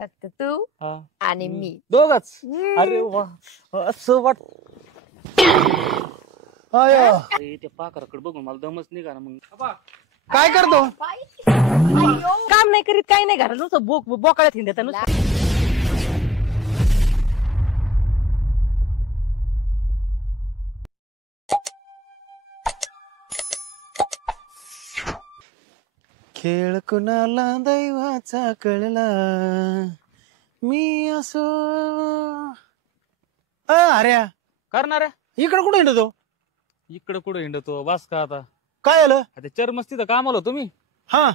फक्त तू आणि मी दोघच. अरे वा, असं वाट ते पाखराकडे बघून मला दमच निघा ना. मग काय करतो? काम नाही करीत, काही नाही घरात नुसतं बोकाळ्यात हिंडत नुसतं. खेळ कुणाला दैवाचा कळला, मी असो. अरे करणार इकडे कुठे हिंडतो? इकडे कुठे हिंडतो बस का आता. काय आलं? ते चर्मच तिथं कामाला होतो मी. हा,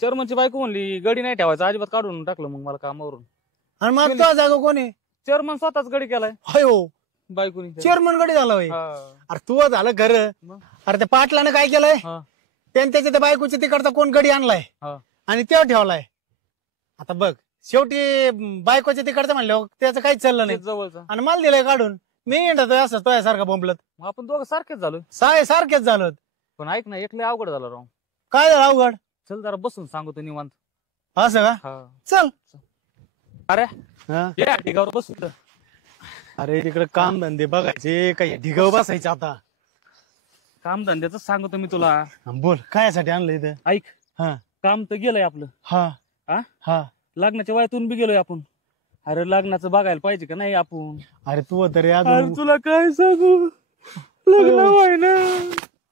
चर्मनची बायको म्हणली गडी नाही ठेवायचं, अजिबात काढून टाकलं मग मला कामावरून. आणि मग तो जागा कोणी? चेअरमन स्वतःच गडी केलाय हो, बायकोनी. चेअरमन कडे झाला होय. हा. अरे तू झालं घर. मग? अरे त्या पाटलानं काय केलंय? हा. त्याने त्याच्या त्या बायकोच्या तिकडचा कोण गडी आणलाय हा. आणि तेव्हा ठेवलाय. आता बघ, शेवटी बायकोच्या तिकडचं म्हणलं त्याचं काहीच चाललं नाही जवळचा आणि मला दिलंय काढून. मी हिंडतोय असं तो सारखा बोंबलत. मग आपण दोघं सारखेच झालो. सारखेच झालं. पण ऐक ना, एकले अवघड झालं राव. काय झालं अवघड? चल जरा बसून सांगतो निवांत. असं का? हा. चल. अरे हा. या ठिकावर बसून तर. अरे तिकडे काम धंदे बघायचे काही ढिगाव बसायचं आता. काम धंद्याच सांगतो मी तुला. बोल, कायसाठी आणलं इथं? ऐक, हा काम तर गेलंय आपलं. हा हा? हा. लग्नाच्या वयातून बी गेलोय आपण. अरे लग्नाचं बघायला पाहिजे का नाही आपण? अरे तू तरी अरे अजून. तुला काय सांगू, लग्न व्हायना.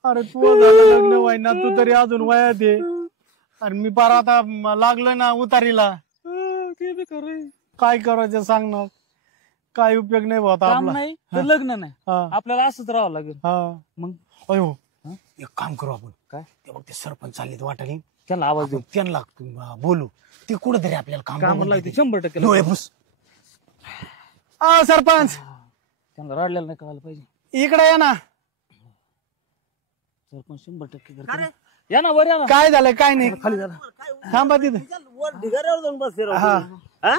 अरे तू झालं लग्न व्हायना, तू तरी अजून वयात आहे. आणि मी पार आता लागलोय ना उतारीला. ते बी खरंय. काय करायचं सांग ना. काय उपयोग नाही होत काम आपला. नाही तर लग्न नाही, हा. आपल्याला असंच राहावं लागेल. हा. मग अयो, एक काम करू आपण. काय? ते बघ, ते सरपंच चालले वाटायला. त्याला आवाज देऊ. त्यांना बोलू. ते कुठेतरी आपल्याला काम काम लागते 100%. डोळे पुस. सरपंच त्यांना रडलेलं नाही कळायला पाहिजे. इकडे या ना. सरपंच 100% करते. या ना वर या ना. काय झालं? काय नाही. खाली झाला. थांबा तिथे. ढिगाऱ्यावर जाऊन बसले हा.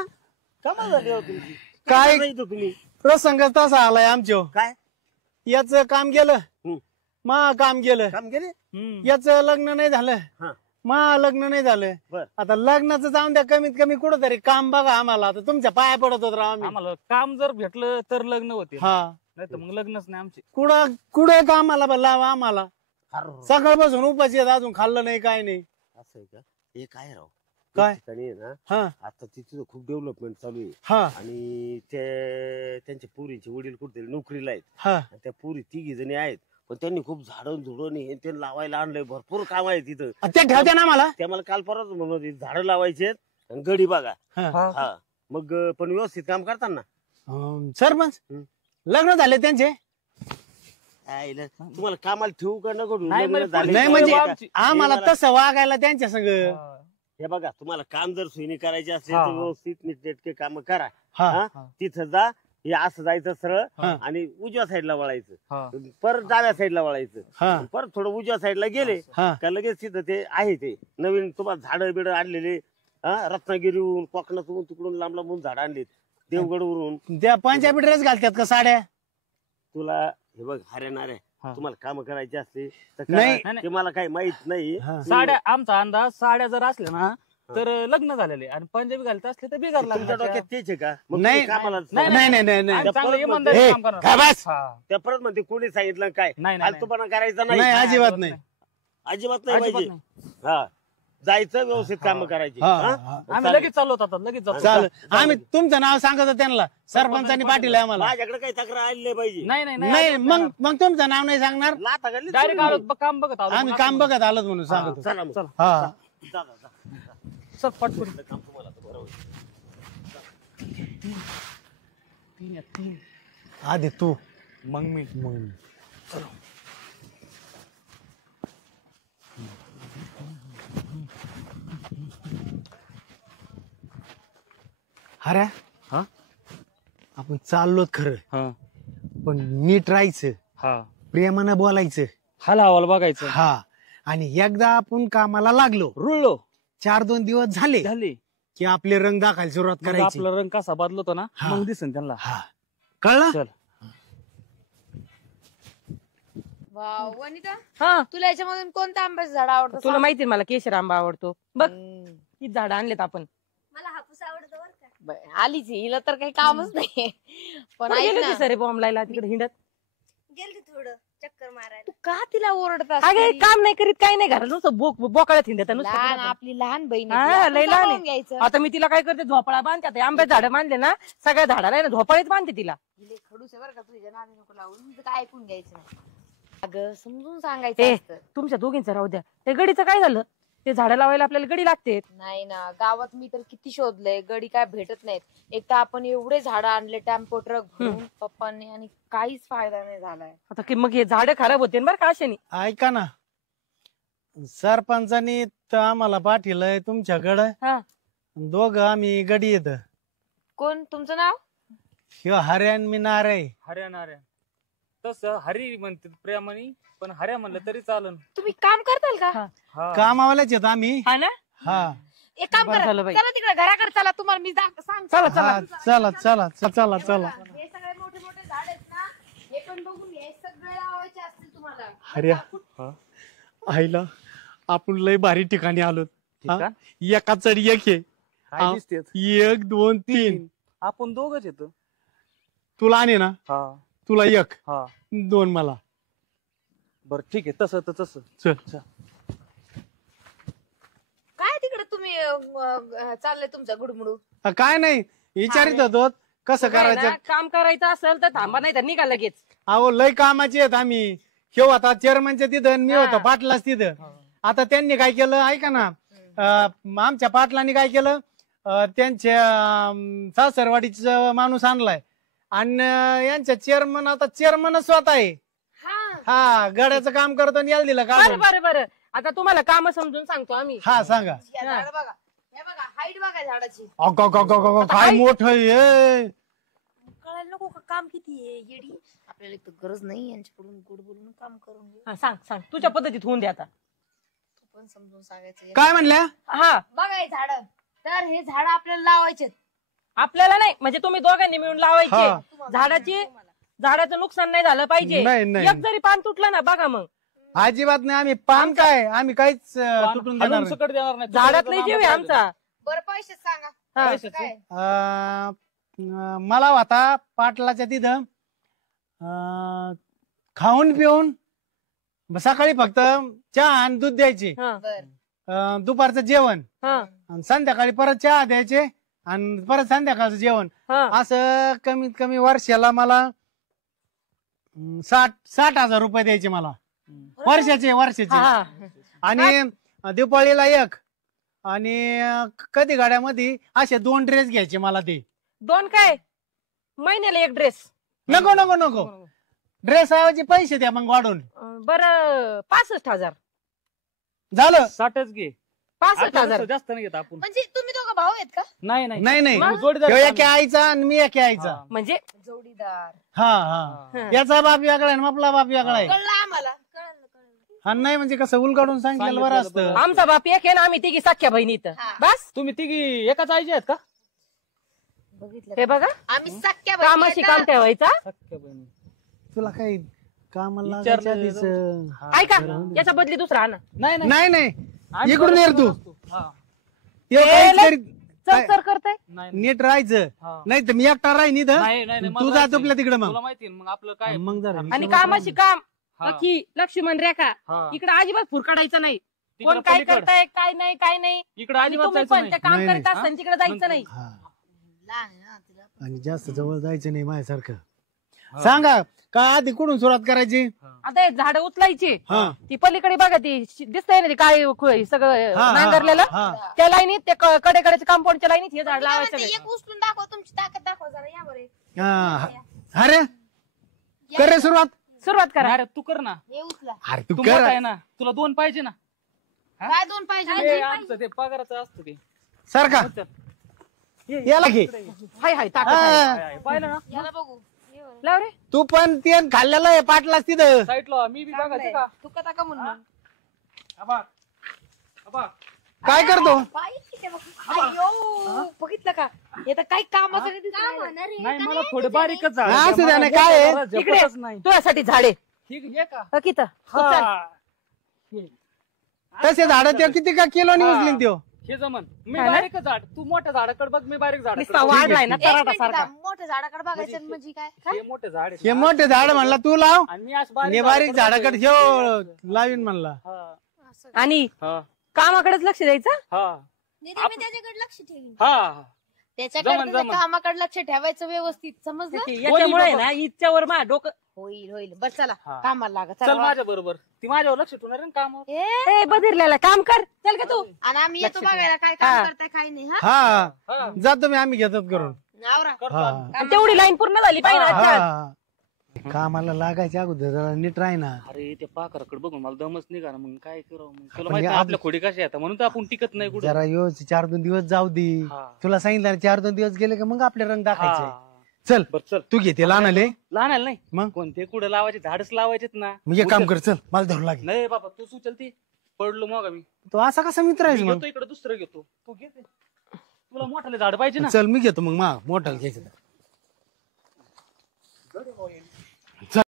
कमाल झाली हो तुमची. काय नाही तो तुम्ही प्रसंग तसा आलाय आमच्या. काय याच काम गेलं, मा काम गेलं. काम केले? याच लग्न नाही झालं, हा. मा लग्न नाही झालं. बर. आता लग्नाचं जाऊन द्या, कमीत कमी कुठंतरी काम बघा आम्हाला. आता तुमच्या पाया पडत होत राव आम्ही. आम्हाला काम जर भेटलं तर लग्न होते, हा. नाही तर मग लग्नच नाही आमचे. कुठं कामाला लावा आम्हाला. सकाळपासून उपाशी आहेत, अजून खाल्लं नाही, काय नाही. असं आहे का? हे काय राव काय? ठिकाणी आहे ना, हा आता तिथे खूप डेव्हलपमेंट चालू आहे. हा आणि त्यांच्या पुरीचे वडील कुठेतरी नोकरीला आहेत. हा. आणि त्या पुरी 3 जणी आहेत, पण त्यांनी खूप झाडं झुडून हे ते लावायला आणलंय. भरपूर काम आहे तिथं. ते ठेवते ना मला. ते मला काल परवाच म्हणत होते, झाडं लावायचे आणि गडी बघा. हा. हा. मग पण व्यवस्थित काम करताना. सरपंच लग्न झाले त्यांचे? तुम्हाला कामाला ठेवू का नको ठेवू? नाही, लग्न म्हणजे झाले नाही का? म्हणजे आम्हाला तसं वागायला त्यांच्या संग. हे बघा, तुम्हाला काम जर सोयीने करायचे असेल हा, तर हा. व्यवस्थित नीटनेटके काम करा. हा. हा? तिथं जा, हे असं जायचं सरळ हा. आणि उजव्या साईडला वळायचं, हा. परत डाव्या साईडला वळायचं, हा. परत थोडं उजव्या साईडला गेले हा. का लगेच तिथं ते आहे ते नवीन तुम्हाला झाडं बिडं आणलेले. रत्नागिरीहून, कोकणातून, तिकडून लांब लांबून झाडं आणलीत, देवगडवरून. त्या पंजाबी ड्रेस घालतात का साड्या? तुला हे बघ हरियाणा हा. तुम्हाला काम करायचे असते तर नाही. करा. ते मला काही माहित नाही. हा. साड्या, आमचा अंदाज साड्या जर असल्या ना तर लग्न झालेले, आणि पंजाबी घालत असले तर बिघार तुमच्या डोक्यात तेच आहे का? मग नाही. तुम्ही कामाला नाही, नाही नाही नाही नाही. चांगलं हे, इमानदारी काम करणार. काय बस? हा. त्या परत म्हणते कोणी सांगितलं काय नाही, नाही, फालतूपणा करायचा नाही नाही. अजिबात नाही. अजिबात नाही अजिबात पाहिजे. नाही. हा, जायचं व्यवस्थित काम करायची. हा, हा? हा. आम्ही लगेच चाललो होतो, लगेच जातो. चालेल. आम्ही तुमचं नाव सांगतो त्यांना. सरपंचांनी पाटील आहे आम्हाला. माझ्याकडे काही तक्रार आली नाही पाहिजे. नाही नाही नाही मग तुमचं नाव नाही सांगणार. लाथा घातली डायरेक्ट तुम्ही. आलो, काम बघत आलो. आम्ही काम बघत आलोच म्हणून सांगतो. चला मग. चला. हा. जा, जा, जा. चल पटकन. काम तुम्हाला आता बरं होईल. तीन. आधी तू मग मी. अरे हा आपण चाललो खरं, हा पण नीट राहायचं, हा प्रेमानं बोलायचं. हाल हवाल बघायचं. हा. आणि एकदा आपण कामाला लागलो, रुळलो 4-2 दिवस झाले झाले की आपले रंग दाखवायला सुरुवात मग करायची. आपला रंग कसा बदलतो ना, हा. मग दिसन त्यांना. हा, कळलं? चल. वाव, वनिता हा, तुला याच्यामधून कोणता आंब्याचं झाड आवडतं? तुला माहिती मला केशर आंबा आवडतो. बघ किती झाड आणलेत आपण. मला हापूस आवडतो बरं का. आलीच हिला तर काही कामच नाही. पण कुठे ऐक गेली ना, होती सरे बॉम्ब लायला तिकडे हिंडत? गेलते थोडं चक्कर मारायला. तू का तिला ओरडतास? अगे तरी? काम नाही करीत काही नाही घरात नुसतं बोकाळ्यात हिंडत नुसतं लहान कुठं. आपली लहान बहीण हा, आहे ती, आपण लय लहान आहे. सांभाळून घ्यायचं. आता मी तिला काय करते झोपाळा बांधते. आता आंब्याचे झाडं बांधले ना सगळ्या झाडाला आहे ना झोपाळीत बांधते तिला. हिले खडूस आहे बरं का, तुझ्या नादी नको लावून. तुझं काय ऐकून घ्यायचं नाही. अगं समजून ए, सांगायचं असतं. तुमच्या दोघींचं राहू द्या. ते गडीचं काय झालं? ते झाडं लावायला आपल्याला गडी लागते. नाही ना, गावात मी तर किती शोधलंय, गडी काय भेटत नाहीत. एक तर आपण एवढे झाडं आणले टेम्पो ट्रक भरून पप्पांनी, आणि काहीच फायदा नाही झालाय. आता की मग हे झाडं खराब होते बरं का अशाने. ऐका ना, सरपंचानी तर आम्हाला पाठवलंय तुमच्याकडं. हा. दोघं आम्ही गडी येत. कोण तुमचं नाव? ह्यो हऱ्यान मी नाराय. हरियाणा तसं हरी म्हणते प्रेमाने, पण हऱ्या म्हणलं तरी चालन. तुम्ही काम करताल का? हा. हा. कामावाल्याच येत आम्ही. हा ना. हा एक काम बरं करा, झालं बाई. चला तिकडे घराकडे चला, तुम्हाला मी सांग. चला हा, चला चला चला चला. हे सगळे मोठे मोठे झाड आहेत ना, हे पण बघून घे, सगळे लावायचे असतील तुम्हाला. हऱ्या आईला आपण लय भारी ठिकाणी आलो. ठिकाण? एका चढ एक आहे. काय दिसतेच? 1 2 3. आपण दोघच येतो. तुला आणि ना हा तुला 1 हा 2 मला. बर ठीक आहे, तसं तर तसं. चल. काय तिकडे तुम्ही चाललंय तुमचा गुडमुडू? काय नाही विचारित होतो कसं काय करायचं. ना, काम करायचं असेल तर थांबा, नाही तर निघा लगेच. अहो लय कामाचे आहेत आम्ही. ह्यो आता चेअरमनच्या तिथं आणि मी होतो पाटलाच तिथं. आता त्यांनी काय केलं ऐका ना, आमच्या पाटलांनी काय केलं, त्यांच्या सासरवाडीचा माणूस आणलाय आणि यांच्या चेअरमन आता चेअरमनच स्वतः आहे. हा गड्याचं काम करतो आणि याला दिलं बरं का. बरं बरं, आता तुम्हाला काम समजून सांगतो आम्ही. हा सांगा. या झाडं बघा, हे बघा हाईट बघा झाडाची. काय मोठं आहे. कळायला नको का काम किती आहे येडी. आपल्याला एक तर गरज नाही यांच्याकडून गोड बोलून काम करून घे. हा, सांग तुझ्या पद्धतीत होऊन दे आता. तू पण समजून सांगायचं. काय म्हणल्या. हा, बघा हे झाड, तर हे झाड आपल्याला लावायचे. आपल्याला नाही म्हणजे तुम्ही दोघांनी मिळून लावायचे. झाडाचं नुकसान नाही झालं पाहिजे. नाही, नाही. एक जरी पान तुटलं ना बघा मग. अजिबात नाही. आम्ही पान काय आम्ही काहीच तुटून देणार हलून नाही. सकट देणार नाही. झाडात लय जीव आहे आमचा. बरं पैसे सांगा. हा. काय? मला होता पाटलाच्या तिथं खाऊन पिऊन सकाळी फक्त चहा आणि दूध द्यायची. हा, बर दुपारचं जेवण हा, आणि संध्याकाळी परत चहा द्यायचे आणि परत संध्याकाळचं जेवण. हा. असं कमीत कमी वर्षाला मला 60,000 रुपये द्यायचे मला वर्षाचे. हा. आणि दिवाळीला 1 आणि कधी गाड्यामध्ये असे 2 ड्रेस घ्यायचे मला ते. 2 काय महिन्याला 1 ड्रेस. नको ड्रेस ऐवजी पैसे द्या मग वाढून. बरं 65,000. झालं. 60च घे. 65,000. जास्त नाही घेत आपण. म्हणजे तुम्ही दोघं भाऊ आहेत का? नाही नाही मग? जोडीदार ह्यो एके आईचा आणि मी एके आईचा. हा. म्हणजे जोडीदार. हा. हा. याचा बाप वेगळा आहे आणि आपला बाप वेगळा आहे. कळलं आम्हाला. हा नाही म्हणजे कसं उलगाडून सांगितलं बरं असतं. आमचा बाप एक आहे ना, आम्ही तिघी सख्या बहिणी इथं. हा. बस तुम्ही तिघी एकाच आईचे आहेत का? बघितलं हे का? बघा, आम्ही सख्या बहिणी कामाशी आहेत काम ना. ठेवायचा. सख्या बहिणी. तुला काही कामाला विचारलं लागायच्या आधीच, हा. ऐका याच्या बदली दुसरा आणा. नाही नाही आम्ही इकडून ये रे तू. हा. ह्यो ए, काहीच लय- करीत- चर काय- चर करताय. नाही नीट राहायचं. हा. नाही तर मी एकटा राहीन इथं. नाही, मला तू जा जायचंय. तुपल्या तिकडे मग. तुला माहिती मग आपलं काय. मग जरा आणि कामाशी काम. हा. बाकी लक्ष्मण रेखा हा. इकडे अजिबात फुरकाडायचं नाही. तिकडं कोण काय पलीकडं. करताय काय नाही काय नाही. इकडे आणि अजिबात तुम्ही जायचं पण नाही. ते काम नाही, करीत नाही. असताना तिकडे जायचं नाही. हा. लहान आहे ना तिला. आणि जास्त जवळ जायचं नाही माझ्यासारखं. सांगा काय आधी कुठून सुरुवात करायची. आता हे झाडं उचलायची. हा. ती पलीकडे बघा ती दिसतंय ना, ती काय सगळं हा, नांगरलेलं. हा. त्या लाईनीत ते कडेकडेच्या कंपाऊंडच्या लाईनीत हे झाड मी काय लावायचं. म्हणते, एक उचलून दाखव, तुमची ताकद दाखव जरा, या बरे. हा. अरे कर रे सुरुवात करा. अरे तू कर ना. हे उचला. अरे तू तू कर. मोठा आहे ना, तुला 2 पाहिजे ना. काय 2 पाहिजे? ते आमचं ते पगाराचं असतं ते. सारखा याला घे. हाय हाय ताकद आहे. हा. पाहिलं ना याला बघू. लाव रे. तू पण ते खाल्लेलं आहे पाटलाच तिथं. साईडला मी बी बघायचं का. तू कथा का म्हणून आबा आबा काय करतो. बघितलं का? हे तर काही कामाचं नाही दिसत काय राहिलं. होणार आहे? नाही मला थोडे बारीकच झाड. हा, असू द्या ना, काय आहे? इकडे नाही तुझ्यासाठी झाडे ठीक आहे का. किती हा. तसे झाड ते किती का किलोनी उचलीन त्यो. हे जमन मी हा ना? बारीकच झाड, तू मोठ्या झाडाकडे बघ, मी बारीक झाडाकडे नुसता बघ. वाढलाय ना एक तराटा मिनिट सारखा. थांब, मोठ्या झाडाकडे बघायचं म्हणजे काय हे मोठे झाड आहे. हे मोठे झाड म्हणला तू लाव आणि मी आज आणि बारीक झाडाकडे ठेव लावीन म्हणला. हा आणि हा कामाकडेच लक्ष द्यायचं. हा दीदी मी त्याच्याकडे लक्ष ठेवीन. हा त्याच्याकडे जमन. त्याच्या कामाकडे लक्ष ठेवायचं व्यवस्थित, समजलं? याच्यामुळे ना इच्छावर मा डोकं होईल होईल. बर चला हा. कामाला लागा चल चला. माझ्या बरोबर, ती माझ्यावर लक्ष ठेवणार आहे ना कामावर. ए, ए बधिरल्याला काम कर चल का तू. आणि आम्ही येतो बघायला काय काम करताय काय नाही. हा हा हा. जातो मी, आम्ही घेतात करून. आवरा. करतो हा. आम्ही. आणि तेवढी लाईन पूर्ण झाली पाहिजे ना आजच्या आज. हा कामाला लागायच्या अगोदर जरा नीट राही ना. अरे त्या पाखराकडे बघून मला दमच निघा ना, मग काय करावं मग. तुला आपण माहिती हे आहे आपल्या खोडी कशा येतात, म्हणून तर आपण टिकत नाही कुठे. जरा योच 4-2 दिवस जाऊ दे. हा. तुला सांगितलं 4-2 दिवस गेले का मग आपले रंग दाखायचे. चल बर चल. तू घेते लहानले लहान आहे नाही मग कोणते कुठे लावायचे, झाडच लावायचेत ना. मग एक काम कर, चल मला धरू लागेल. नाही बाबा तू उचलती, पडलो मग मी. तो असा कसा मित्र आहेस मी मग. घेतो इकडे दुसरं घेतो, तू घे ते. तुला मोठाले झाड पाहिजे ना. चल मी घेतो मग मोठाला घ्यायचं. चल.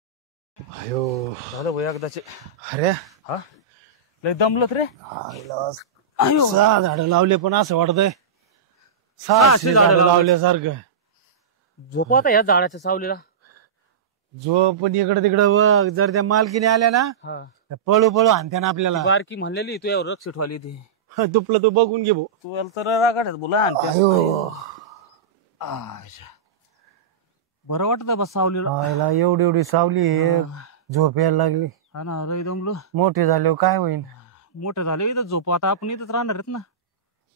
अयो झालं भाऊ एकदाचे. अरे हा लय दमलत रे. 6 झाडं लावले पण असं वाटतंय 600 झाडं लावल्यासारखं. झोप आता या झाडाच्या सावलीला. जो पण इकडे तिकडे बघ, जर त्या मालकीने आल्या ना त्या पळू पळू आणत्या ना आपल्याला. बारकी म्हणलेली तू यावर रक्ष ठेवली ती. तुपलं तू बघून घे भाऊ. तू याला तर रागाडत बोला. अयो बरं वाटत बस सावलीला. आयला एवढी सावली हे झोप यायला लागली. हा ना लय दमलो. मोठे झाले काय होईल. मोठं झालं इथं झोप, आता आपण इथंच राहणार आहेत ना.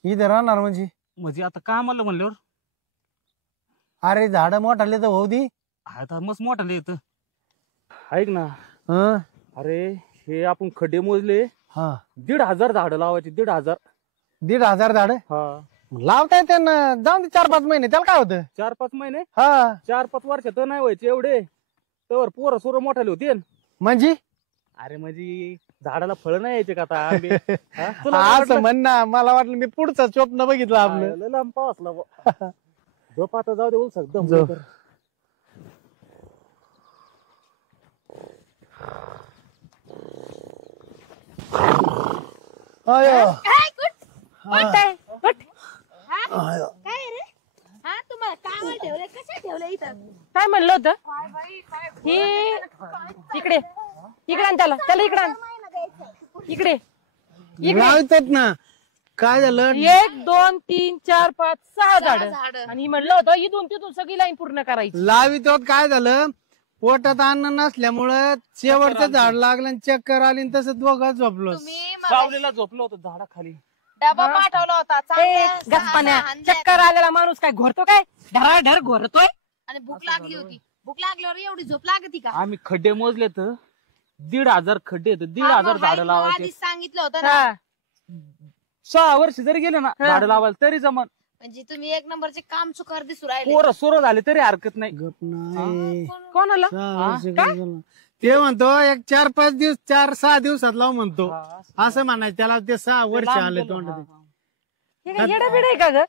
इथं राहणार म्हणजे आता काम आलं म्हणल्यावर अरे झाड मोठाले तर होऊ दे. आता मस्त मोठं येत. ऐक ना, हं? अरे हे आपण खड्डे मोजले, हा 1,500 झाडं लावायची. 1,500. 1,500 झाड हा लावता येते ना. जाऊन 4-5 महिने त्याला काय होतं. 4-5 महिने, हा 4-5 वर्षात नाही व्हायचे एवढे. तर पोरं सोरं मोठाले होते. म्हणजे अरे म्हणजे झाडाला फळ नाही यायचे का आता आंबे? हा? तुला असं वाटलं? म्हण ना. मला वाटलं मी पुढचं स्वप्न बघितलं आपलं. लय लांब पावसला बुवा. झोप आता, जाऊ दे उलसा दम झोप. कर. अयो वाटतंय? वाट. काय रे? हा तुम्हाला कामाला ठेवलंय, कशा ठेवलंय इथं? काय म्हणलं होतं ही इकडे इकडे आण त्याला इकडे आण. इकडे लावतात ना. काय झालं 1 2 3 4 5 6 झाड. झाडं. आणि म्हणलं होतं इथून तिथून सगळी लाईन पूर्ण करायची. लावित होत काय झालं पोटात अन्न नसल्यामुळं शेवटचं झाड लागलं आणि चक्कर आली आणि तसं दोघं झोपलो. तुम्ही मला सावलीला झोपलो होतो झाडाखाली. डबा पाठवला होता ए, चांगल्या गप्पाण्या सहा हांड्यात. चक्कर आलेला माणूस काय घोरतो काय ढराढर घोरतोय. आणि भूक लागली होती. भूक लागल्यावर एवढी झोप लागती का? आम्ही खड्डे मोजले तर 1,500 खड्डे आहेत. 1,500 झाडं लावायचे. आधीच सांगितलं होतं ना. हा. 6 वर्ष जरी गेले ना झाडं लावायला तरी जमन. म्हणजे तुम्ही एक नंबरचे काम चुकार दिसू राहिले. पोरं सोरं झाले तरी हरकत नाही. गप नाही. कोणाला 6 वर्ष झालं. ते म्हणतो एक 4-5 दिवस 4-6 दिवसात लाव म्हणतो. असं म्हणायचं त्याला. ते 6 वर्ष लांब आले गेलं. तोंडात. हा. हे काय येडा-बिडा आहे का ग.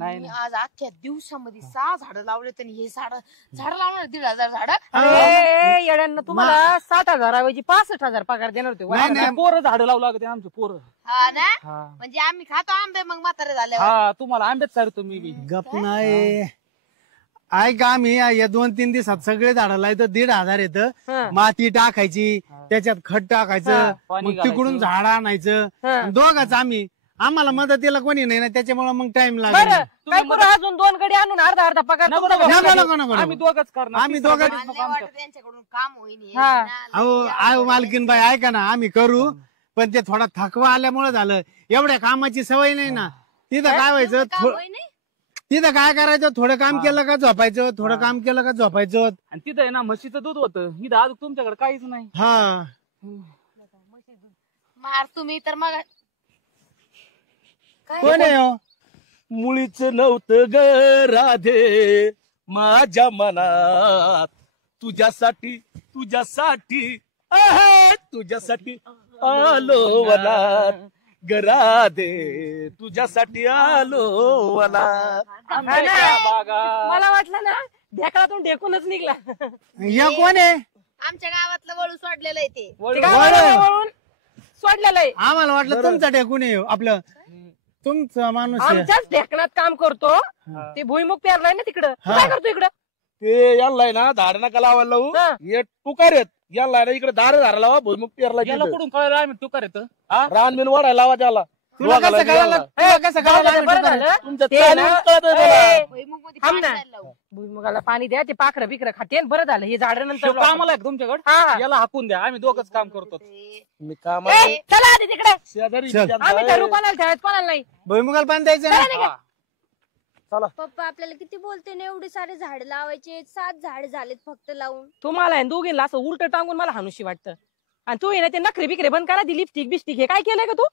यांनी आज अख्ख्या दिवसामध्ये 6 झाडं लावले आणि हे झाडं लावणार 1,500 झाडं. अरे येड्यांना तुम्हाला 60,000 ऐवजी 65,000 पगार देणार होते. नाही, नाही. पोरं झाडं लावू लागते आमचे पोरं. हा ना. हा. म्हणजे आम्ही खातो आंबे मग म्हातारे झाले. हा तुम्हाला आंबेच चालतो मी बी. गप नाही. ऐक आम्ही या 2-3 दिवसात सगळे झाडं लावतो. 1,500 येतं. हा. माती टाकायची त्याच्यात खत टाकायचं पाणी मग तिकडून घालायचं. झाड आणायचं. हा. आणि दोघंच आम्ही. आम्हाला मदतीला कोणी नाही ना त्याच्यामुळे मग टाइम बरं लागेल. काय करू अजून 2 गडी आणून अर्धा पगार नको, तुमचा नको, भेटणार. नको. आम्ही दोघच करणार. आम्ही तिसरा दोघंच- गडी नको मला आमचं. वाटत त्यांच्याकडून काम होईन. हा. अहो मालकीन बाई ऐका ना आम्ही करू पण ते थोडा थकवा आल्यामुळे झालं. एवढ्या कामाची सवय नाही ना. तिथं काय व्हायचं तिथं काय करायचं थोडं काम केलं का झोपायचं. थोडं काम केलं का झोपायचं. आणि तिथं आहे ना म्हशीचं दूध होतं. इथं आज तुमच्याकडे काहीच नाही. हा मार तुम्ही तर मग कोण आहे हो? मुळीच नव्हतं ग राधे माझ्या मनात तुझ्यासाठी आलो वनात ग राधे तुझ्यासाठी आलो वनात. आंब्याच्या बागा. मला वाटलं ना ढेकळातून ढेकूनच निघला. या कोण आहे? आमच्या गावातलं वळू सोडलेलं आहे ते. वळू. ते गावाला वळून सोडलेलं आहे. आम्हाला वाटलं तुमचा टेकून आहे आपलं तुमचा माणूस आहे. आमच्याच ढेकणात काम करतो ते भुईमुग पेरलाय ना तिकडं तू हा. काय करतो इकडं ते याला ना झाड नका लावायला लावू हा. हे टुकार आहेत याला ना इकडे दार झाड लावा भुईमुग पेरला याला तिथं. कुठून कळलं आम्ही टुकार येतं रान बिन वाढायला लावा त्याला तुला कसं कळालं तुला कसं कळालं आम्ही बरं टुकार? झालं. तुमच्या ते चालीवून ना- कळतंय मला. ए, भुईमुगमध्ये थांब पाणी ना. जायला लावू. भुईमुगाला पाणी द्या ते पाखरं बिखरं खाते बरं झालं हे झाड नंतर शिव कामाला आहे का तुमच्याकडे हा. याला हाकून द्या आम्ही दोघच काम करतो मी काम ए, चला आधी तिकडे शेजारी चल. आम्ही ठरवू कोणाला ठेवायचं कोणाला नाही भुईमुगाला पाणी द्यायचं ना? चला निघा. पप्पा आपल्याला किती बोलते ना, एवढे सारे झाड लावायचे, 7 झाड झालेत फक्त लावून. तुम्हाला आहे ना दोघींना असं उलट टांगून मला हानुशी वाटतं आणि तू ये ना ते नखरे बिकरे बंद करा ती लिपस्टिक बिस्टिक हे काय केलंय का तू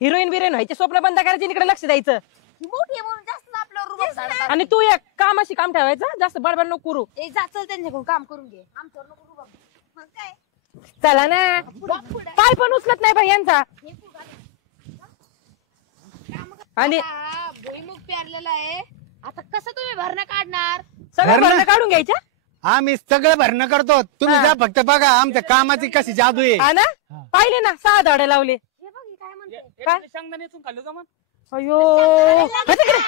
हिरोईन बिरोईन व्हायचे स्वप्न बंद करायचे इकडे लक्ष द्यायचं ही मोठी आहे म्हणून जास्त आपल्यावर रुबाब झाडतात. आणि तू एक कामाशी काम ठेवायचं जास्त बडबड नको करू ए जा चल त्यांच्याकडून काम करून घे, आमच्यावर नको रुबाब. मग काय चला ना पुढे पाय पण उचलत नाही बाई यांचा हे पुढे. आणि हा, भुईमुग पेरलेला आहे आता कसं तुम्ही भरणं काढणार सगळं भरणं? भरणं काढून घ्यायच्या आम्ही सगळं भरणं करतो तुम्ही हा. जा फक्त बघा आमच्या कामाची कशी जादू आहे. हा ना पाहिले ना 6 झाडे लावले हे बघ हे काय म्हणते. काय? शेंगदाण्यातून खाल्लं जमान अयो हा तिकडे.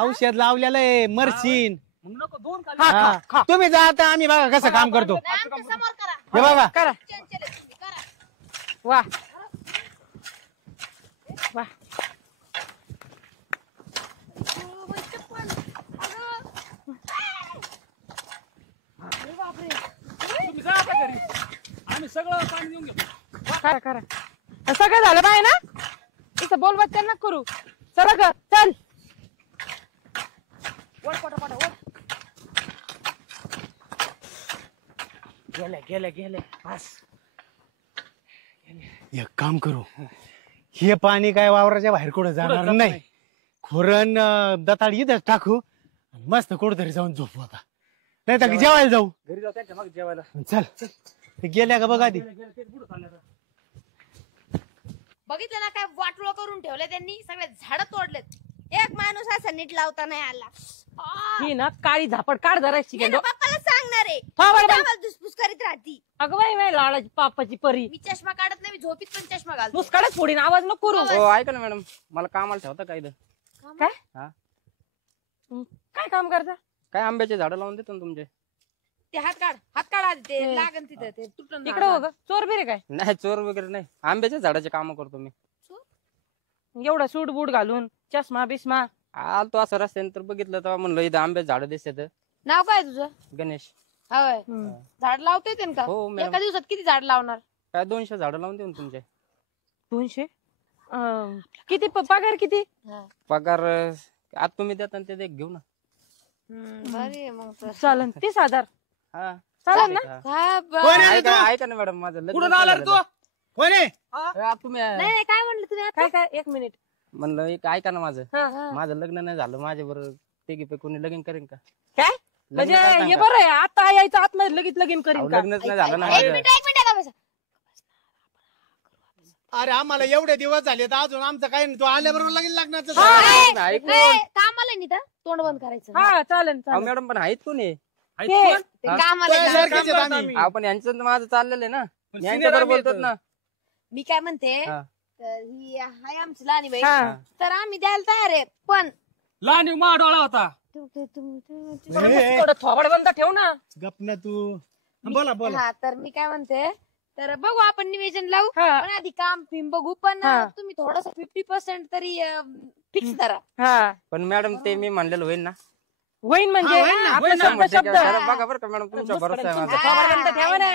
औषध लावलेलं आहे मरशीन. मग नको दोन खाल्ले हा, हा. खा, खा. तुम्ही जा आता आम्ही बघा कसं काम करतो आमच्या समोर करा हे बघा करा चंचल आहे तुम्ही, करा वा वा तुम्ही जा आता घरी आम्ही सगळं पाणी देऊन घेऊ करा करा सगळं झालं पाहिजे ना इथं बोलवत त्यांना करू चला ग चल गेले गेले बस एक काम करू हे पाणी काय वावराच्या बाहेर कुठं जाणार जात नाही नाही. खोरण दताड इथं टाकू आणि मस्त कुठेतरी जाऊन झोपू आता नाही तर जेवायला जाऊ घरी जाऊ त्यांच्या मागे जेवायला चल ते गेल्या का बघ आधी बघितलं ना काय वाटोळं करून ठेवले त्यांनी सगळे झाड तोडलेत एक माणूस असा नीट लावता नाही आला. ही ना काळी झापड काढ जरायची मी ना पप्पाला सांगणार आहे. हा, बरं, बरं. आम्हाला धुसफूस करीत राहती. अगं बाई बाई लाडाची पापाची परी मी चष्मा काढत नाही मी झोपीत पण चष्मा घालतो मुस्काडच फोडीन आवाज नको करू हो ऐका ना मॅडम मला कामाला ठेवता काय इथं? काय हा. काय काम करता काय आंब्याचे झाडं लावून देतो ना तुमचे ते हात काढ आधी ते लागन तिथं ते तुटून इकडे हो ग चोर बिरे काय नाही चोर वगैरे नाही आंब्याच्या झाडाचे काम करतो मी एवढा सूट बूट घालून चष्मा बिस्मा आलतो असं रस्त्याने तर बघितलं तेव्हा म्हणलं इथं आंब्याचे झाडं दिसत नाव काय तुझं गणेश होय झाड लावता येते का हो मॅडम एका दिवसात किती झाड लावणार काय 200 झाडं लावून देऊन तुमचे 200 किती पगार किती पगार आता तुम्ही देता ते देख घेऊ ना बरे मग तर. चालन 30,000 हा चालेल ना हा. हा, कोण आहे रे ऐका तू? ऐका ना मॅडम माझं लग्न कुठून आला रे तू कोण आहे तुम्ही नाही नाही, काय म्हणलं तुम्ही आता? काय काय 1 मिनिट म्हणलं एक ऐका ना माझं हा. माझं लग्न नाही झालं माझ्या बरोबर ते कोणी लगीन करेन का काय म्हणजे करता हे का? बरं आहे आता यायचं आतमध्ये लगेच लगीन अहो, करीन का लग्नच नाही झालं ना एक माझं. मिनिट का बसा. अरे आम्हाला एवढे दिवस झाले तर अजून आमचं काय नाही तू आल्याबरोबर लगेच लागणार ऐकून कामाला नाही तर तोंड बंद करायचं. हा चालेल अहो, चालेल मॅडम पण आहेत कोणी ते- ते कामाला सारखेच आहेत आम्ही आपण यांचं तर माझं चाललेलं आहे ना पण यांच्या senior बरोबर आम्ही बोलतात ना मी काय म्हणते हा. तर ही आहे आमची लहानी बाई हा. तर आम्ही द्यायला तयार आहे पण लहान मा डोळा होता थोडं थोबड बंद ठेव ना गप ना तू बोला बोला हा तर मी काय म्हणते तर बघू आपण निवेदन लावू हा. पण आधी काम फिम बघू पण हा. तुम्ही थोडस 50% तरी फिक्स करा हा पण मॅडम ते मी म्हणलेलं होईल ना होईन म्हणजे होईन ना, आपला होईन ना. शब्द शब्द जरा बघा बरं का मॅडम तुमच्या भरोसा आहे माझा थोबड बंद ठेवा ना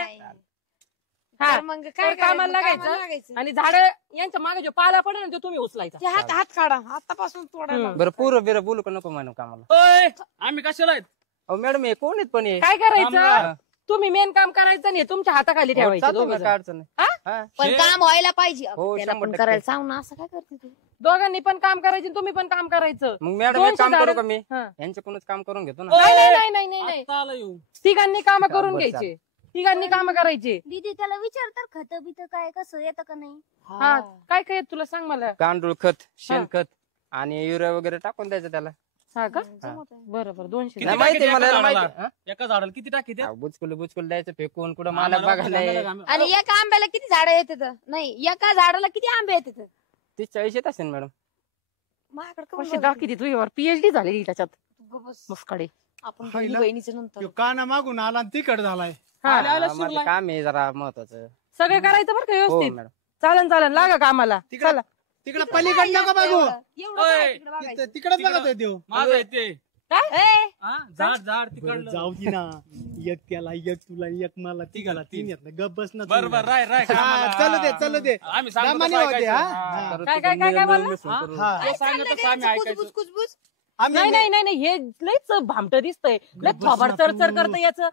हा. तर मग तर काय कामाला करायचं? लागायचं आणि झाड यांच्या मागे जो पाला पडेल ना तो तुम्ही उचलायचा ते हात हात काढा आतापासून तोडायला बरं पुरं बिरं बोलू का नको मॅडम कामाला ओय, आम्ही कशाला आहेत अहो मॅडम हे कोण आहेत पण हे काय करायचं हा. तुम्ही मेन काम करायचं नाही तुमच्या हाताखाली हो, ठेवायचं चालतं ना, दोघं काय जण. अडचण नाही हा? हा. पण काम व्हायला पाहिजे हो, त्याला 100% पण करायला सांग ना असं काय करते तू दोघांनी पण काम करायचं आणि तुम्ही पण काम करायचं मग मॅडम एक 200 काम करू झाडं- का मी हा. यांच्याकडूनच काम करून घेतो ना नाही नाही नाही नाही नाही आता आला येऊ तिघांनी काम करून बरं, घ्यायचे तिघांनी काम करायचे दीदी त्याला विचार तर खत बीत काय कसं येतं का नाही. हा काय काय येत तुला सांग मला गांडूळ खत शेणखत आणि युरिया वगैरे टाकून द्यायचं त्याला हा का हा. बरं बरं 200 किती नाही टाकी माहिती मला एका माहिती झाडाला? एका झाडाला किती टाकी द्या बुचकुल द्यायचं फेकून कुठं मला बघायला आणि एका आंब्याला किती झाडं येतात नाही एका झाडाला किती आंबे येतात 30-40 येत असेल मॅडम माझ्याकडे कशी दाखवते तुझ्यावर PhD झालेली त्याच्यात बस मुस्काडे. आपण हाय ना? बहिणीचं नंतर ह्यो काना मागून आला आणि तिकड झालाय. हा माझं काम आहे जरा महत्वाचं. सगळं करायचं बरं का हो व्यवस्थित. मॅडम. चालन लागा कामाला. तिकडं- चला तिकडे पलीकडे नका बघू. एवढं तिकडे बघत आहे त्यो. माझं आहे ते काय झाड बरं, तिकडलं. जाऊ दे ना. एक त्याला एक तुला एक मला तिघाला तीन येत ना. गप बस ना तू. बरोबर राय हा, चलू दे आम्ही सांगतो दामाने तसं होते, ऐकायचं. हा? हा. हा. काय बोलला? हा. ते सांगत तसं आम्ही ऐकायचं. कुचबुच आम्ही नाही हे लयच भामट दिसतंय. लय बस ना थोबाड चरचर तू. करतं याचं.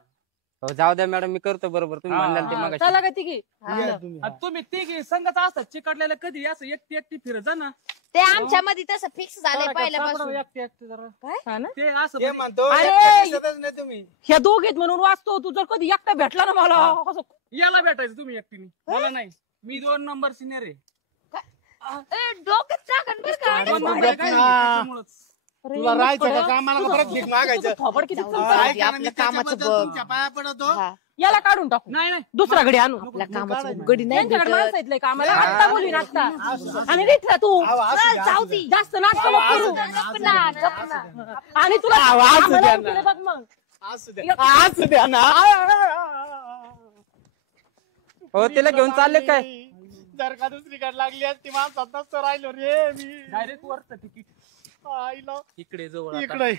हो, जाऊ द्या मॅडम, मी करतो बरोबर तुम्ही हा. म्हणल्याल ते हा, मगाशी. चला का तिघी या तुम्ही. आणि तुम्ही तिघी संगत असतात चिकटलेलं कधी असं एकटी फिरत जा ना. ते आमच्या मध्ये तसं फिक्स झालंय सापडा पहिल्यापासून. एकटी जरा. हा ना ते असं ते म्हणजे- म्हणतो अरे! एकट्या दिसतच नाही तुम्ही. ह्या दोघेत म्हणून वाचतो. तू जर कधी एकटा भेटला ना मला असं याला भेटायचं तुम्ही एकटीने, मला नाही. मी 2 नंबर सिनियर आहे. डोक्यात टाकन बरं का. अरे, दोन तू नंबर आहे गप काय ना. त्याच्यामुळंच. अरे, तुला राहायचं मुस्कडे. का कामाला का परत भीक मागायचं? तुझं थोबाड किती जाऊ चलतं. दे. ऐका ना, आपल्या मी कामाचं त्याच्याबद्दल बघ. तुमच्या पाया पडतो. हा. याला काढून टाकू. नाही दुसरा घडी आणू. आपल्या मग कामाचं काढायचं. गडी नाही त्यांच्याकडे भेटत. माणसं आहेत लय कामाला. हा. आत्ता बोलवीन आत्ता. आणि नीट राहा तू. आव, असू चल, द्या, जाऊ असू द्या. दे. जास्त नाटक नको करू. गप ना, गप ना. आणि तुला आवाज आम्हाला द्या केलं ना. बघ मग. असू द्या. असू द्या ना. हो, तिला घेऊन चालले काय? जर का दुसरीकडे लागली असती माणसात नसतं राहिलो रे मी. डायरेक्ट वरचं तिकीट आईला. इकडे जवळ आता. इकडे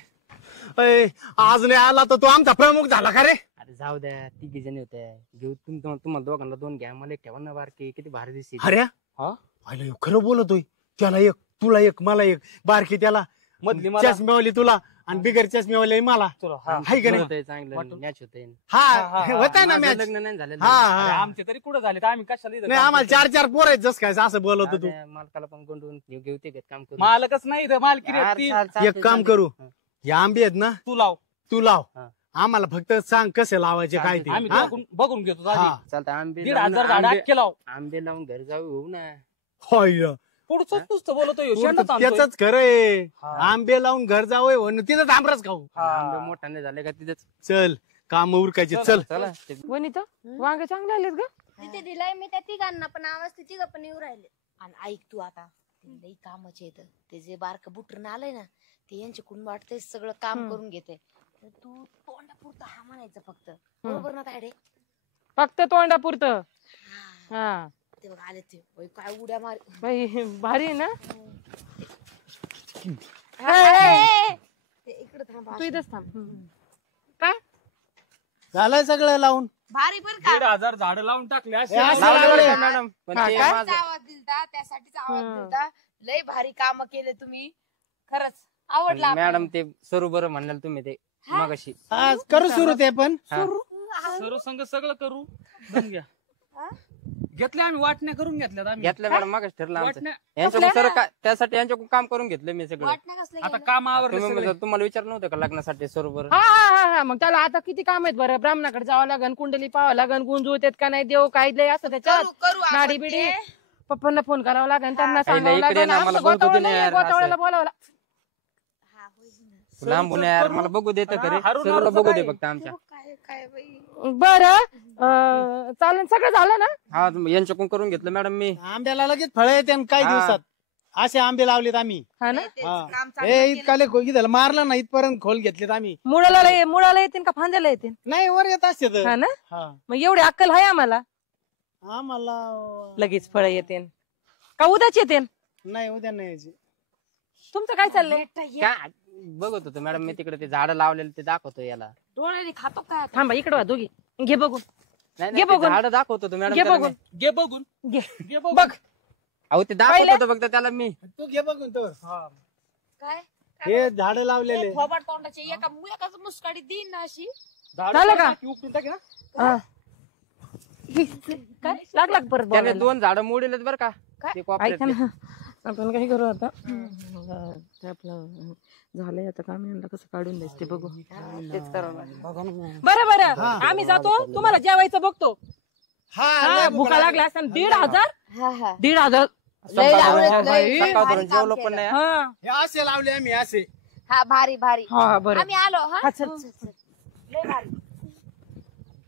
अय, आज नाही आला तर तो आमचा प्रमुख झाला का रे? अरे जाऊ द्या, 3 जण होते. घेऊ तुम्हाला दोघांना 2 घ्या, मला एक ठेवा ना बारके. किती भारी दिसते. अरे हा? आईला ह्यो खरं बोलतोय. त्याला एक, तुला एक, मला एक. बारकी त्याला मधली मला. चष्मेवाली तुला आणि बिगर चष्मेवाली मला. हाय का नाही? होतंय चांगलं मॅच होतंय. हा होता ना माझं मॅच. लग्न नाही झालेलं. हा अरे, हा आमचे तरी कुठं झाले तर आम्ही कशाला इथं नाही काम आम्हाला करतो? 4 पोर आहेत जस काय असं बोलवतो जाऊ तू. द्या, मालकाला पण गोंडून घेऊ ते काम करू. मालकच नाही इथं, मालकी रे यार, ती. एक काम करू. या आंबे आहेत ना, तू लाव. तू लाव. हा. आम्हाला फक्त सांग कसे लावायचे काय ते. आम्ही हा? बघून घेतो हा. आधी. चालतं. आंबे 1,500 लावून- झाडं आंबे- लाव. आंबे लावून घरी जाऊ येऊ ना. होय. पुढचंच नुसतं बोलतोय त्याच खरंय. हा. आंबे लावून घर जावं तिथंच आमरस खाऊ. आंबे मोठाने झाले का तिथेच. चल काम उरकायची चल. चला. वनिता वांगे चांगले आलेत ग. तिथे दिलाय मी त्या तिघांना पण आवाज ते तिघ पण येऊ राहिले. आणि ऐक तू आता ते लई कामाचे येत. ते जे बारक बुटरून आलंय ना ते यांच्याकडून वाटतंय सगळं काम करून घेते. तर तू तोंडापुरतं हा म्हणायचं फक्त. बरोबर ना तायडे? फक्त तोंडापुरतं. हा ते बघ आले ते. ओय, काय उड्या मार. बाई, भारी आहे ना. ते इकडे थांबा. तू इथंच थांब. काय झालंय सगळं लावून. भारी बर का? 1,500 झाडं लावून टाकले अशी. हे असं लावले लावले. बरं का मॅडम. पण हा ते काय? माझं- आवाज दिलता त्यासाठीच आवाज दिलता. लय भारी काम केले तुम्ही. खरंच आवडला आपल्याला. मॅडम ते सरू बरं म्हणाल तुम्ही ते मगाशी. आज करू सुरू ते पण. सरू संग सगळं करू. दम घ्या. घेतले आम्ही वाटण्या करून घेतल्यात आम्ही. घेतलं मॅडम मागच ठरलं आमचं वाटण्या यांच्याकडून सर त्यासाठी यांच्याकडून काम करून घेतलं मी सगळं वाटण्या कसल्या आता गेल्या? काम आवरले तुम्ही सगळे. तुम्हाला विचार नव्हतं का लग्नासाठी बरोबर हा हा हा हा मग त्याला आता किती काम आहेत बरं. ब्राह्मणाकडे जावं लागन, कुंडली पाहावं लागन, गुण जुळतेत का नाही, देव काय लय असं त्याच्यात. करू आपण नाडी ते. बिडी पप्पांना फोन करावा लागेल, त्यांना आईला सांगावं इकडे लागेल. ना, मला आमचं बोलतो गोतावळं तुम्ही नाहीये, यार, गोतावळ्याला असं. बोलावं हा, होय ना. लांबून यार मला बघू देतं खरे हरून सरूला हरून बघू दे काय? फक्त आमच्या काय काय बाई. बरं चालेल, सगळं झालं ना. हा यांच्याकडून करून घेतलं मॅडम मी. आंब्याला लगेच फळ येते आणि काही हा. दिवसात असे आंबे लावलेत आम्ही. हा ना. तेच हा. काम चांगलं हे केलं. इतकाले इथं मारलं ना इथपर्यंत खोल घेतलेत आम्ही. मुळाला येतील का फांद्याला येतील. नाही वर येत असते हा ना. हा मग एवढी अक्कल आहे आम्हाला. आम्हाला लगेच फळ येतील का उद्याच येतील. नाही उद्या नाही यायची. तुमचं काय चाललंय. काय बघत होतो मॅडम मी तिकडे ते झाडं लावलेले ते दाखवतो याला. डोळ्याने खातो काय आता? थांबा इकडे वा दोघी. घे बघून. नाही घे बघून. झाडं दाखवत होतो मॅडम घे त्याला बघून. मी. घे बघून घे घे बघून. बघ. अहो ते दाखवत पहिले? होतो फक्त त्याला मी. तू घे बघून तर काय हे झाड लावलेले. थोबाड तोंडाचे एकाच मुस्काडी देईन ना अशी. झालं का. उपटून टाक ना. हा. काय लागला का परत त्याने बोलायला? 2 झाडं मोडलेत बरं का काय? ते ऐका कोपऱ्यातले. ना, आपण काय करू आता. ते आपलं झालंय आता काम यांना कसं काढून द्यायचं ते बघू. तेच करावं. बरं बरं आम्ही जातो, तुम्हाला जेवायचं बघतो. हा हा, लय भुका लागल्या असतात. 1,500 हा हा 1,500. लय लावलेत, सकाळ लय सकाळ भारी धरून काम जेवलो पण केलं. नाही. हा हे असे लावले आम्ही असे. हा भारी भारी. हा बरं. आम्ही आलो हा. हा, चल. लय भारी.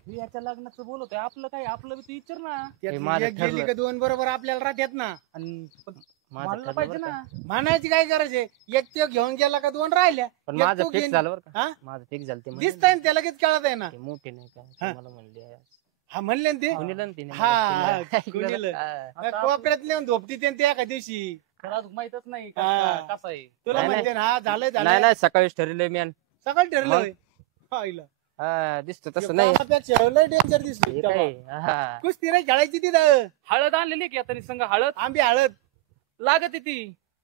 हे याच्या लग्नाचं बोलतोय आपलं काय आपलं बी तू विचार ना. त्यात हे माझं एक गेली ठरलं. का 2 बरोबर आपल्याला राहतात ना. आणि पण माझं मानलं ठरलं पाहिजे बरं का. ना. म्हणायची काय गरज आहे? एक ते घेऊन गेला का 2 राहिल्या. पण एक माझं तू फिक्स घेऊन- झालं बरं हा? का. माझं फिक्स झालं ते म्हणले दिसतंय ना, त्याला लगेच कळत आहे ना. ते मोठे नाही का हा. ते मला म्हणले हा म्हणले ना ते. गुणिलं ना तिने हा, मला. हा, गुणिलं. हा. आता कोपऱ्यात लिहून झोपती ते एका दिवशी. त्याला अजून माहितच नाही हा. कसा आहे. तुला नाही, म्हणते ना, हा झालंय नाही झालंय नाही सकाळीच ठरले मी सकाळी ठरलं मग? होय. हा, इला. हा दिसतो ते तसं नाही बापापेक्षा लय डेंजर दिसतो हे तेव्हा. काय हा. कुस्ती नाही खेळायची तिथं. हळद आणलेली की आता संघ हळद आंबी हळद. लागत ती.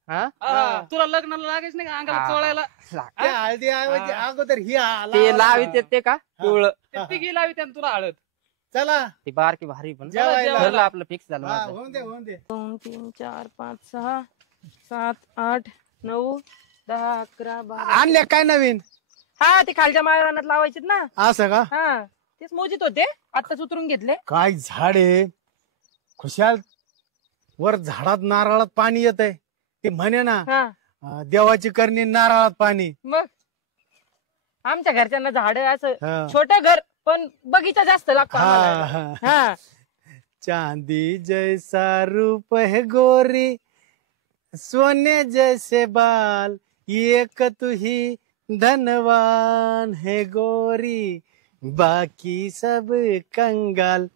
हा? हा, तुला लग्नाला लागायच नाही का अंगाला हा. चोळायला ते हळदी ऐवजी हा. अगोदर ही ते लावित ते का पिवळं ते तिघी लावी त्यानं तुला हळद. चला ती बारकी भारी पण जेवायला. ठरलं आपलं फिक्स झालं हा, माझं. होऊन दे होऊन दे. 2 3 4 5 6 7 8 9 10 11 12. आणल्या काय नवीन? हा ते खालच्या माळरानात लावायचे ना. असं का? हा तेच मोजित होते, आत्ताच उतरून घेतले. काय झाड आहे खुशाल. वर झाडात नारळात पाणी येत आहे. ते म्हणे ना हा देवाची करणी नारळात पाणी. मग आमच्या घरच्यांना झाड असं हा. छोटं घर पण बगीचा जास्त लागतो हा, आम्हाला. हा. हा चांदी जैसा रूप है गोरी, सोने जैसे बाल, एक तू ही धनवान है गोरी, बाकी सब कंगाल.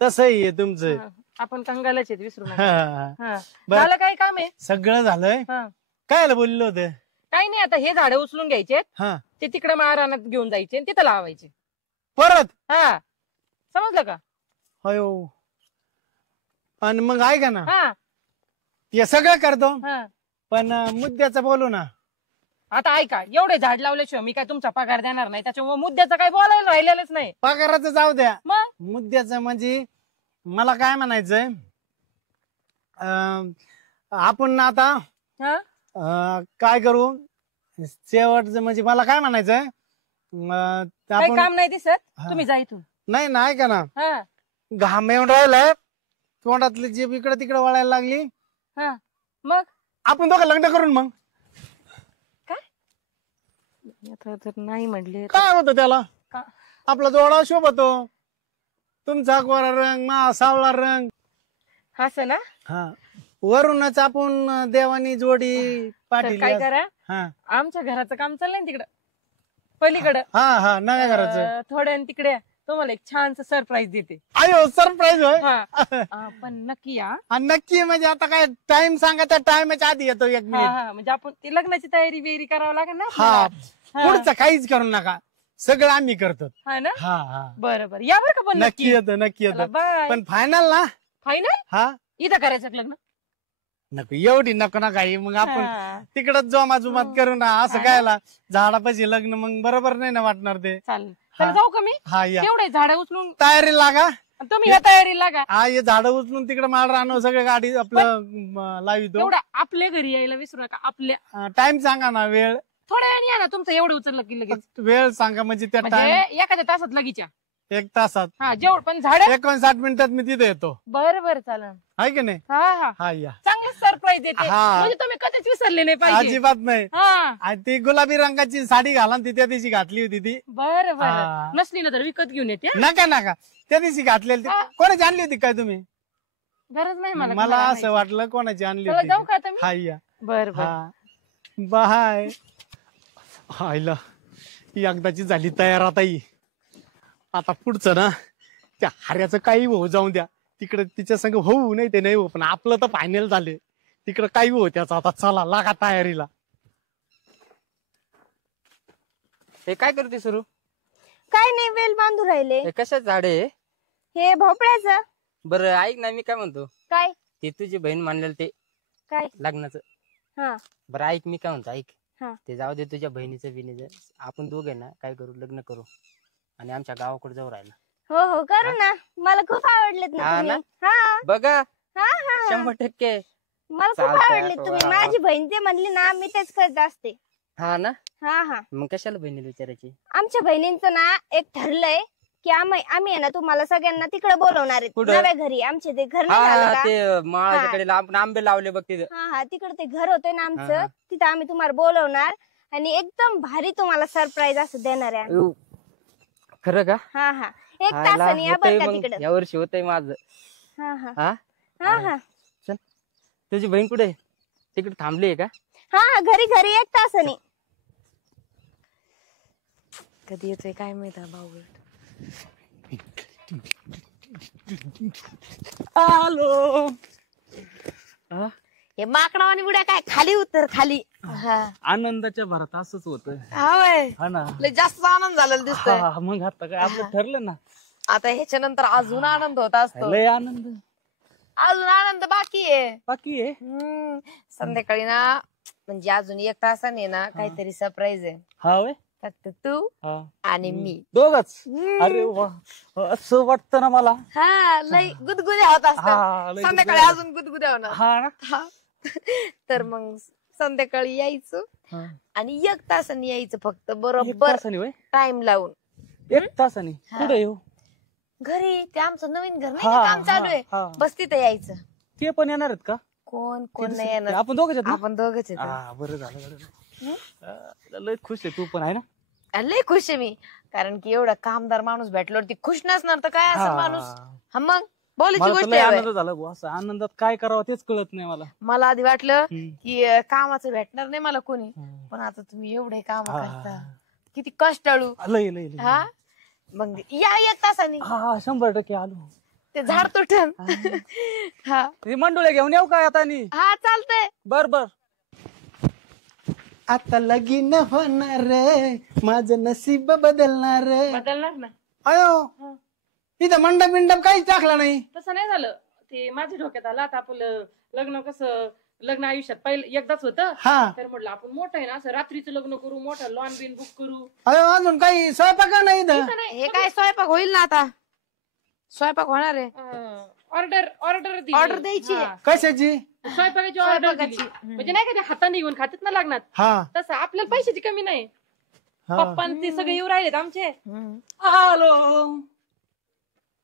तसं आहे तुमचं. हा. आपण कंगालच आहेत, विसरू नका. हा. हा. बरं. झालं काय काम आहे? सगळं झालंय. हा. काय बोललो होतं? काही नाही, आता हे झाड उचलून घ्यायचे, हा ते तिकडे माळरानात घेऊन जायचे आणि तिथं लावायचे. परत. हा समजलं का? अयो. आणि मग ऐका ना, हा हे सगळं करतो हा. पण मुद्द्याचं बोलू ना. आता ऐका, एवढे झाड लावल्याशिवाय मी काय तुमचा पगार देणार नाही, त्याच्यामुळे मुद्द्याचं काही बोलायला राहिलेलंच नाही. पगाराचं जाऊ द्या. मग मुद्द्याचं म्हणजे मला काय म्हणायचंय, आपण आता हा काय करू शेवटचं, म्हणजे मला काय म्हणायचंय, काही आपण काम नाही दिसत, हा. तुम्ही जा इथून. नाही ना, ऐका ना, हा घाम येऊन राहिलाय तोंडातली जीभ इकडे तिकडे वळायला लागली. हा मग आपण दोघं लग्न करून मग आता तर नाही म्हणले काय होतं त्याला? का? आपला जोडा शोभतो. तुमचा गोरा रंग, मा सावळा रंग. असं ना. हा, वरूनच आपण देवानी जोडी तर पाठीली. काय करा, हा आमच्या घराचं काम चाललंय ना तिकडं पलीकडं, हा हा नव्या घराचं. थोड्या तिकडे तुम्हाला एक छानस सरप्राईज देते. अयो सरप्राईज होय. हा पण नक्की या. आणि नक्की म्हणजे आता काय टाइम सांगा, त्या टाइमच्या आधी येतो 1 हा मिनिट. हा म्हणजे आपण ती लग्नाची तयारी वेरी करावं लागेल ना हा, आपल्याला. हा. पुढचं काहीच करू नका, सगळं आम्ही करतो. हा ना. हा हा बरं बरं या बरं का पण नक्की येतो नक्की येतो. बाय. पण फायनल ना. फायनल हा इथं करायचं का लग्न? नको एवढी नको ना काही, मग आपण हा. तिकडच जोमाजुमात करू ना. असं हा. कायला झाडापाशी लग्न मग बरोबर नाही ना वाटणार ते. चालेल. हा. तर जाऊ का मी? हा या तेवढे झाड उचलून तयारी लागा. तुम्ही या तयारी लागा. हा हे झाड उचलून तिकडे माल राहणं सगळं गाडी आपलं लावितो. एवढा आपल्या घरी यायला विसरू नका. आपल्या टाइम सांगा ना, वेळ थोड्या वेळाने या ना, तुमचं एवढं उचललं की लगेच. वेळ सांगा म्हणजे त्या म्हणजे टाइम एखाद्या तासात लगेच 1 तासात हा जेवढ पण झाड 59 मिनिटात मी तिथे येतो. बरं बरं चालेल. आहे की नाही? हा हा हा या. चांगलं सरप्राईज देते, हा. म्हणजे तुम्ही कधीच विसरले नाही पाहिजे. अजिबात नाही. हा आणि ती गुलाबी रंगाची साडी घाला ना, ती त्या दिवशी घातली होती ती. बरं हा. बरं, नसली ना तर विकत घेऊन येते. हा. नका नका, त्या दिवशी घातलेली ती. हा. कोणाची आणली होती काय तुम्ही? गरज नाही मला. मला असं वाटलं कोणाची आणली चला होती. जाऊ का आता मी? हा या. बरं बरं. हा बाय. हायला एकदाची झाली तयार आता ही. आता पुढचं ना त्या हाऱ्याचं काही होऊ जाऊन द्या, तिकडे तिच्या संग होऊ नाही ते नाही हो, पण आपलं तर फायनल झाले. तिकडे काही हो त्याचं. आता चला लागा तयारीला. हे काय करते सुरू? काय नाही, वेल बांधू राहिले. हे कशाच झाड आहे? हे भोपळ्याचं. बरं ऐक ना, मी काय म्हणतो, काय ते तुझी बहीण मानलेलं ते काय? लग्नाचं. हा बरं ऐक, मी काय म्हणतो, ऐक. हा. ते जाऊ दे, तुझ्या बहिणीचं बिनीचं. आपण दोघे ना काय करू, लग्न करू आणि आमच्या गावाकडे जाऊ राहिला. हो हो करू ना, मला खूप आवडलेत ना हा तुम्ही. ना? हा बघा हा हा 100%. मला खूप चालतंय, आवडले तुम्ही. वा. माझी बहीण ते म्हणली ना, मी तेच करत असते. हा ना, हा हा मग कशाला बहिणीला विचारायची? आमच्या बहिणींचं ना एक ठरलंय की आम्ही आहे ना तुम्हाला सगळ्यांना तिकडे बोलवणार आहेत, कुठं? नव्या घरी. आमचे ते घर हा नाही झालं हा, का? ते माळाच्याकडे आपण आंबे लावले बघ तिथं. हा हा तिकडे ते घर होते ना हा, आमचं, हा. तिथं आम्ही तुम्हाला बोलवणार आणि एकदम भारी तुम्हाला सरप्राईज असं देणार आहे आम्ही. खरं का? हा हा एक हायला, तासाने या होतंय बरं का मग, तिकडं. यावर्षी होतंय माझं. हा हा हा हा हा तुझी बहीण कुठे? तिकडे थांबली का? हा घरी घरी 1 तासाने. कधी येतोय काय माहित भाऊ. आलो. हे माकडावानी उड्या काय खाली उतर खाली. आनंदाच्या भरात असंच होत. हा ना लय जास्त आनंद झालेला दिसतोय. मग आता काय आपलं ठरलं ना. आता ह्याच्यानंतर अजून आनंद होत असतो. लय आनंद. अजून आनंद बाकी आहे. संध्याकाळी ना म्हणजे अजून 1 तासाने ना काहीतरी सरप्राईज आहे. हा वय फक्त तू आणि मी दोघच. अरे वा असं वाटतं ना मला. हा लय गुदगुद्या होत असतात. संध्याकाळी अजून गुदगुद्या होणार. हा तर मग संध्याकाळी यायचं आणि 1 तासाने यायचं फक्त बरोबर टाइम लावून. 1 तासाने कुठे येऊ? घरी ते आमचं नवीन घर नाही का, काम चालू आहे. बस तिथे यायचं. ते पण येणार आहेत का? कोण नाही येणार. आपण दोघच आहेत. आपण दोघच येतो. बरं झालं. लय खुश आहे तू पण आहे ना. लय खुश आहे मी कारण की एवढा कामदार माणूस भेटल्यावरती खुश नसणार तर काय असं माणूस. हा मग बोलायची गोष्ट आहे. आनंद झाला असं आनंदात काय करावं तेच कळत नाही मला. मला आधी वाटलं की कामाचं भेटणार नाही मला कोणी, पण आता तुम्ही एवढे काम करता किती कष्टाळू. हा मग या 1 तासाने. 100% आलो. ते झाड तुटन. हा मंडोळ्या घेऊन येऊ का आता? हा चालतंय. बर आता लगीन होणार रे, माझं नशीब बदलणार रे. बदलणार ना. अयो इथं मंडप बिंडप काहीच टाकला नाही. तसं नाही झालं. ते माझ्या डोक्यात आलं आता आपलं लग्न आयुष्यात पहिलं एकदाच होतं. तर म्हटलं आपण मोठं आहे ना असं रात्रीचं लग्न करू, मोठं लॉन बिन बुक करू. अयो अजून काही स्वयंपाक नाही इथं. हे काय स्वयंपाक होईल ना आता. स्वयंपाक होणार आहे. ऑर्डर द्यायची. कशाची? स्वयंपाकाची ऑर्डर दिली. म्हणजे नाही का ते हाताने घेऊन खातात ना लग्नात, तसं आपल्याला पैशाची कमी नाही. पप्पा ते सगळे येऊ राहिलेत आमचे. आलो.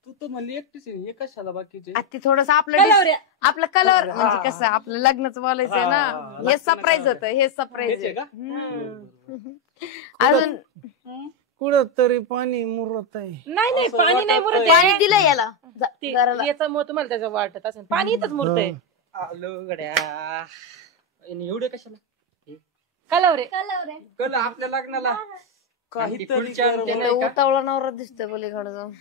तू तर म्हणली एकटीच आहे. हे कशाला बाकीचे? ती थोडस आपलं कलर म्हणजे कसं आपलं लग्नाचं बोलायचंय ना. हे सरप्राईज होतं. हे सरप्राईज अजून कुठं तरी पाणी मुरत आहे. नाही पाणी नाही मुरत. पाणी दिलं याला. याचं तुम्हाला त्याचं वाटत असेल पाणी इथंच मुरतंय. आलो गड्या. एवढे कशाला? कलर आपल्या लग्नाला उतावळा नवरा दिसतोय पलीकडे जाऊन.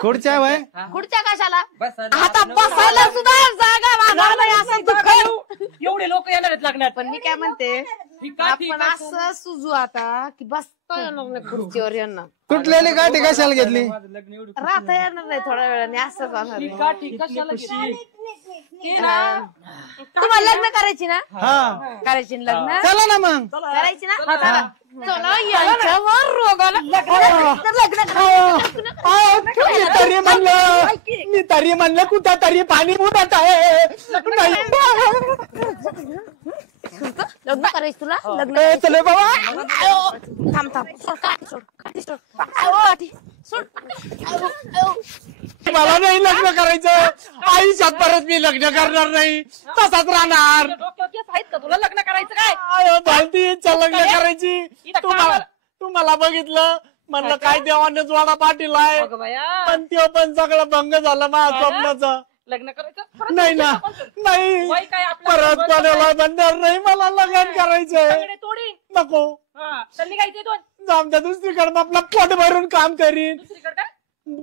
खुर्च्या वय खुर्च्या कशाला? आता बसायला सुद्धा जागा. एवढे लोक येणार आहेत लग्नात. पण मी काय म्हणते आपण असं सुजू आता की बसता येणार नाही खुर्चीवर यांना. कुठलेली गाठी कशाला घेतली? राहता येणार नाही थोड्या वेळाने असं जाणार. तुम्हाला लग्न करायची ना? करायची लग्न. चला ना मग करायची ना. चला यांच्यावर रोगाला मी तरी म्हणलं कुठं तरी पाणी मुरत आहे. लग्न करायचं तुला. लग्न चले बाबा. मला नाही लग्न करायचं. आयुष्यात परत मी लग्न करणार नाही. तसाच राहणार. आहेत का तुला लग्न करायचं काय? भलती इच्छा लग्न करायची. तुम्हाला बघितलं म्हणलं काय देवानेच वाडा पाटील आहे. पण तो पण सगळं भंग झालं माझ्या स्वप्नाचा. लग्न करायचं नाही ना. नाही परत कोणाला म्हणणार नाही मला लग्न करायचंय. नको जाऊन त्या दुसरीकडे आपलं पोट भरून काम करीन.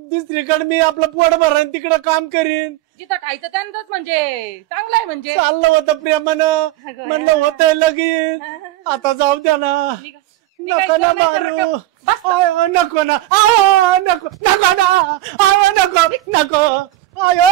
दुसरीकडे मी आपलं पोट भरून तिकडं काम करीन. जिथं खायचं त्यांचंच म्हणजे चांगलं आहे. म्हणजे चाललं होतं प्रेमानं. म्हणलं होतंय लगीन. आता जाऊ द्या ना. नको ना मारू. नको ना. नको नको ना. नको नको. आयो